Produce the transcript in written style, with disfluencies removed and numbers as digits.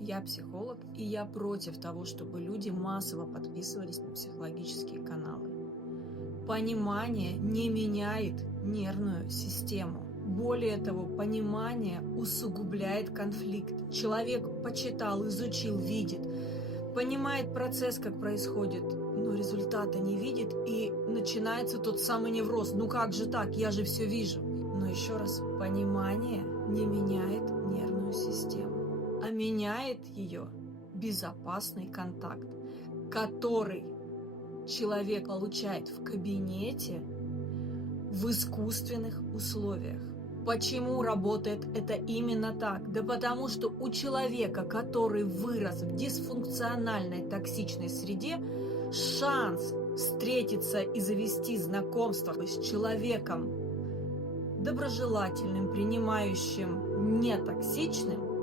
Я психолог, и я против того, чтобы люди массово подписывались на психологические каналы. Понимание не меняет нервную систему. Более того, понимание усугубляет конфликт. Человек почитал, изучил, видит, понимает процесс, как происходит, но результата не видит, и начинается тот самый невроз. Ну как же так? Я же все вижу. Но еще раз, понимание не меняет нервную систему, а меняет ее безопасный контакт, который человек получает в кабинете в искусственных условиях. Почему работает это именно так? Да потому что у человека, который вырос в дисфункциональной токсичной среде, шанс встретиться и завести знакомство с человеком доброжелательным, принимающим, нетоксичным,